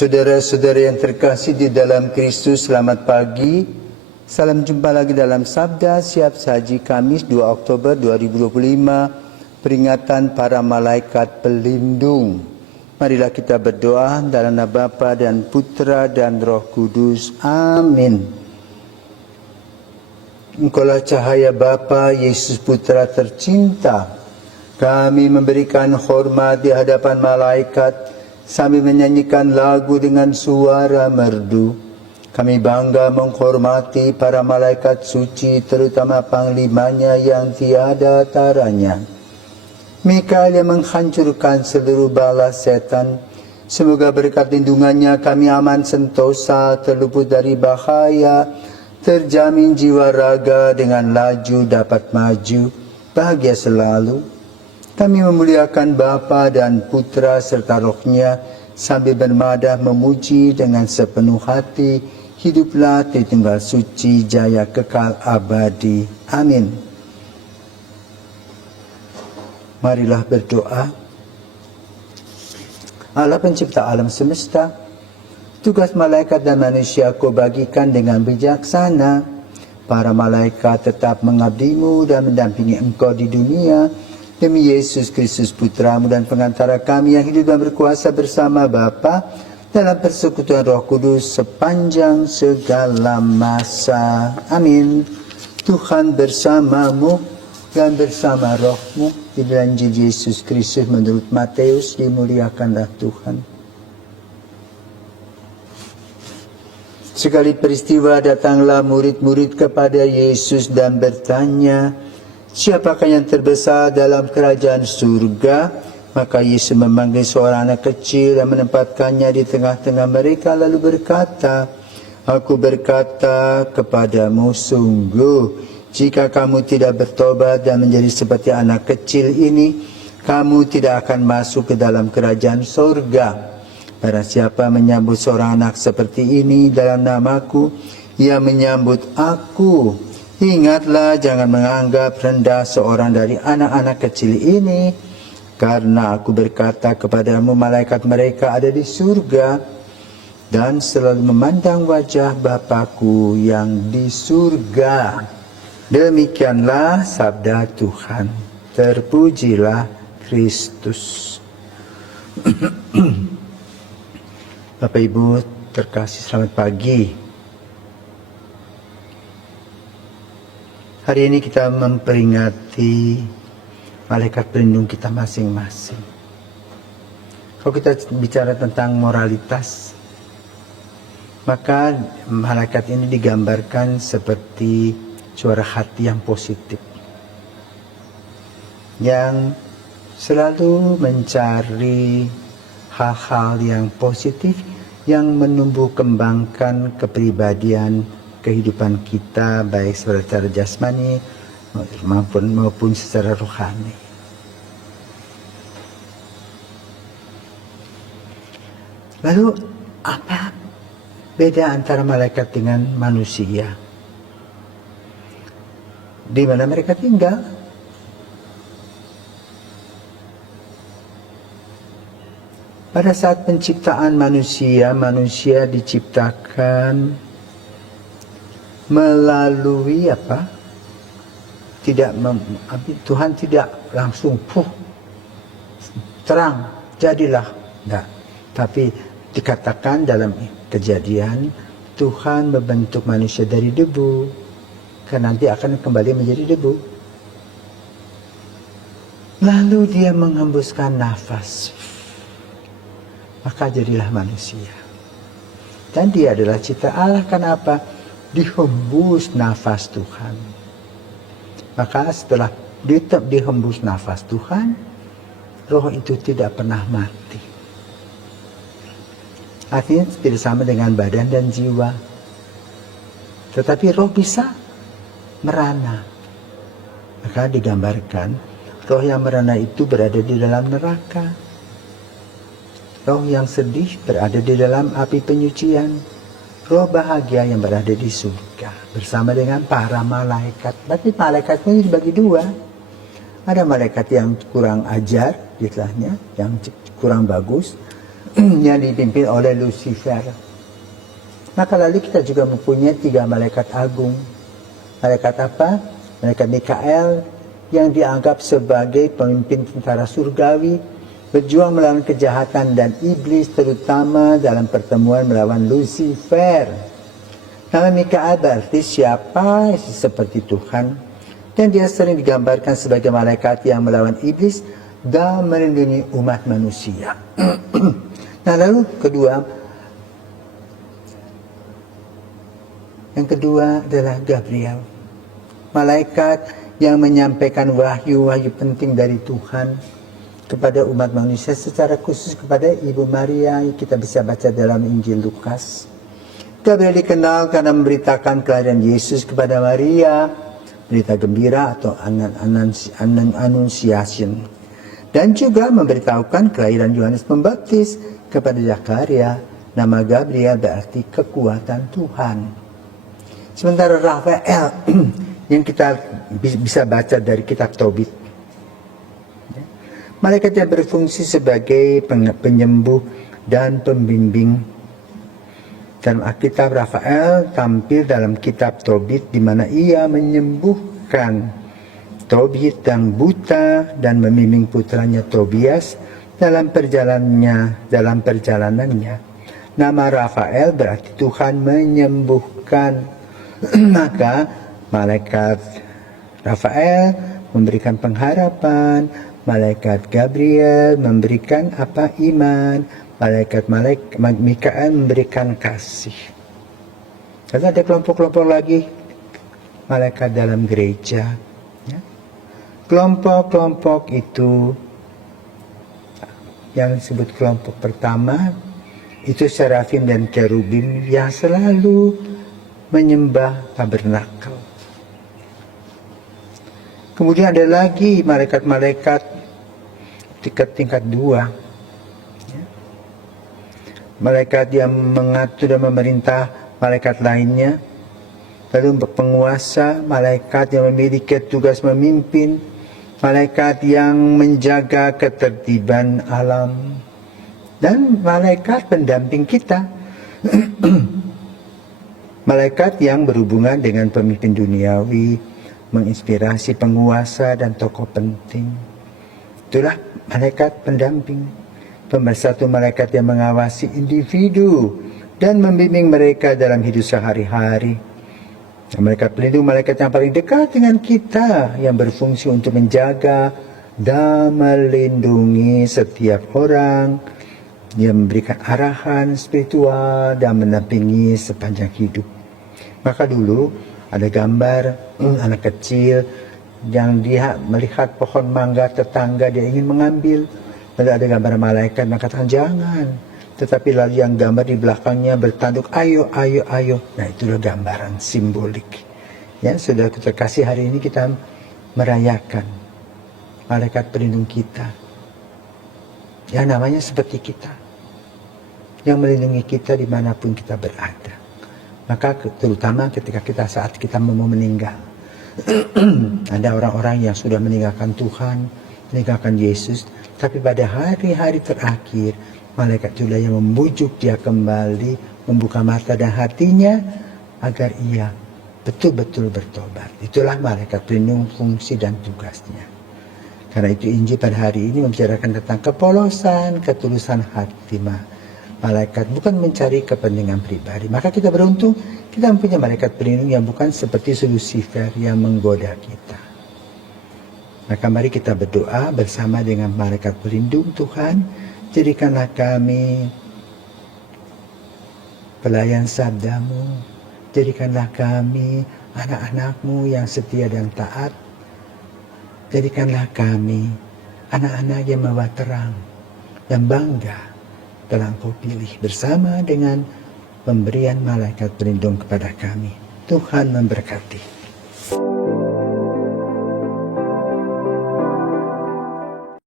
Saudara-saudara yang terkasih di dalam Kristus, selamat pagi. Salam jumpa lagi dalam Sabda Siap Saji Kamis 2 Oktober 2025, peringatan para malaikat pelindung. Marilah kita berdoa dalam nama Bapa dan Putra dan Roh Kudus. Amin. Engkaulah cahaya Bapa, Yesus Putra tercinta. Kami memberikan hormat di hadapan malaikat sambil menyanyikan lagu dengan suara merdu. Kami bangga menghormati para malaikat suci, terutama panglimanya yang tiada taranya. Mikael yang menghancurkan seluruh bala setan. Semoga berkat lindungannya kami aman sentosa, terluput dari bahaya, terjamin jiwa raga dengan laju dapat maju, bahagia selalu. Kami memuliakan Bapa dan Putra serta Roh-Nya sambil bermadah memuji dengan sepenuh hati. Hiduplah Tritunggal Suci, jaya kekal abadi. Amin. Marilah berdoa. Allah pencipta alam semesta, tugas malaikat dan manusia Kau bagikan dengan bijaksana. Para malaikat tetap mengabdimu dan mendampingi Engkau di dunia. Demi Yesus Kristus Putramu dan pengantara kami yang hidup dan berkuasa bersama Bapa dalam persekutuan Roh Kudus sepanjang segala masa. Amin. Tuhan bersamamu dan bersama rohmu. Di dalam Injil Yesus Kristus menurut Matius, dimuliakanlah Tuhan. Sekali peristiwa datanglah murid-murid kepada Yesus dan bertanya, "Siapakah yang terbesar dalam kerajaan surga?" Maka Yesus memanggil seorang anak kecil dan menempatkannya di tengah-tengah mereka lalu berkata, "Aku berkata kepadamu, sungguh, jika kamu tidak bertobat dan menjadi seperti anak kecil ini, kamu tidak akan masuk ke dalam kerajaan surga. Barang siapa menyambut seorang anak seperti ini dalam namaku, ia menyambut aku. Ingatlah, jangan menganggap rendah seorang dari anak-anak kecil ini, karena aku berkata kepadamu, malaikat mereka ada di surga dan selalu memandang wajah Bapakku yang di surga." Demikianlah sabda Tuhan. Terpujilah Kristus. Bapak Ibu terkasih, selamat pagi. Hari ini kita memperingati malaikat pelindung kita masing-masing. Kalau kita bicara tentang moralitas, maka malaikat ini digambarkan seperti suara hati yang positif, yang selalu mencari hal-hal yang positif yang menumbuh kembangkan kepribadian kehidupan kita, baik secara jasmani maupun secara rohani. Lalu apa beda antara malaikat dengan manusia? Di mana mereka tinggal? Pada saat penciptaan manusia, manusia diciptakan melalui apa? Tuhan tidak langsung terang jadilah, enggak. Tapi dikatakan dalam Kejadian, Tuhan membentuk manusia dari debu, karena nanti akan kembali menjadi debu. Lalu dia menghembuskan nafas, maka jadilah manusia. Dan dia adalah cipta Allah. Kenapa? Dihembus nafas Tuhan. Maka setelah dihembus nafas Tuhan, roh itu tidak pernah mati. Artinya tidak sama dengan badan dan jiwa. Tetapi roh bisa merana. Maka digambarkan roh yang merana itu berada di dalam neraka. Roh yang sedih berada di dalam api penyucian. Roh bahagia yang berada di surga bersama dengan para malaikat. Berarti malaikat ini dibagi dua. Ada malaikat yang kurang ajar, istilahnya, yang kurang bagus. yang dipimpin oleh Lucifer. Maka lalu kita juga mempunyai 3 malaikat agung. Malaikat apa? Malaikat Mikael yang dianggap sebagai pemimpin tentara surgawi, berjuang melawan kejahatan dan iblis, terutama dalam pertemuan melawan Lucifer. Nama Mikael berarti siapa seperti Tuhan, dan dia sering digambarkan sebagai malaikat yang melawan iblis dan melindungi umat manusia. Nah, lalu yang kedua adalah Gabriel, malaikat yang menyampaikan wahyu-wahyu penting dari Tuhan kepada umat manusia, secara khusus kepada Ibu Maria yang kita bisa baca dalam Injil Lukas. Gabriel dikenal karena memberitakan kelahiran Yesus kepada Maria, berita gembira atau Annunciation, dan juga memberitahukan kelahiran Yohanes Pembaptis kepada Zakaria. Nama Gabriel berarti kekuatan Tuhan. Sementara Rafael yang kita bisa baca dari kitab Tobit, malaikat yang berfungsi sebagai penyembuh dan pembimbing. Dalam Alkitab, Rafael tampil dalam kitab Tobit di mana ia menyembuhkan Tobit yang buta dan membimbing putranya Tobias dalam perjalanannya. Nama Rafael berarti Tuhan menyembuhkan. Maka malaikat Rafael memberikan pengharapan, malaikat Gabriel memberikan iman, malaikat Mikael memberikan kasih. Lalu ada kelompok-kelompok lagi, malaikat dalam gereja. Kelompok-kelompok itu yang disebut kelompok pertama itu serafim dan kerubim yang selalu menyembah tabernakel. Kemudian ada lagi malaikat-malaikat tingkat 2. Malaikat yang mengatur dan memerintah malaikat lainnya. Lalu penguasa, malaikat yang memiliki tugas memimpin, malaikat yang menjaga ketertiban alam, dan malaikat pendamping kita. Malaikat yang berhubungan dengan pemimpin duniawi, menginspirasi penguasa dan tokoh penting. Itulah malaikat pendamping. Pemersatu malaikat yang mengawasi individu dan membimbing mereka dalam hidup sehari-hari. Malaikat pelindung, malaikat yang paling dekat dengan kita, yang berfungsi untuk menjaga dan melindungi setiap orang, yang memberikan arahan spiritual dan menampingi sepanjang hidup. Maka dulu ada gambar anak kecil yang dia melihat pohon mangga tetangga, dia ingin mengambil. Lalu ada gambar malaikat mengatakan jangan. Tetapi lalu yang gambar di belakangnya bertanduk, ayo, ayo, ayo. Nah, itulah gambaran simbolik. Ya, saudara terkasih, hari ini kita merayakan malaikat pelindung kita. Yang namanya seperti kita. Yang melindungi kita dimanapun kita berada. Maka terutama ketika saat kita mau meninggal. Ada orang-orang yang sudah meninggalkan Tuhan, meninggalkan Yesus. Tapi pada hari-hari terakhir, malaikat itulah yang membujuk dia kembali, membuka mata dan hatinya agar ia betul-betul bertobat. Itulah malaikat pelindung, fungsi dan tugasnya. Karena itu Injil pada hari ini membicarakan tentang kepolosan, ketulusan hati malaikat, bukan mencari kepentingan pribadi. Maka kita beruntung, kita mempunyai malaikat pelindung yang bukan seperti Lucifer yang menggoda kita. Maka mari kita berdoa bersama dengan malaikat pelindung. Tuhan, jadikanlah kami pelayan sabdamu, jadikanlah kami anak-anakmu yang setia dan taat, jadikanlah kami anak-anak yang membawa terang, yang bangga telah Engkau pilih, bersama dengan pemberian malaikat pelindung kepada kami. Tuhan memberkati.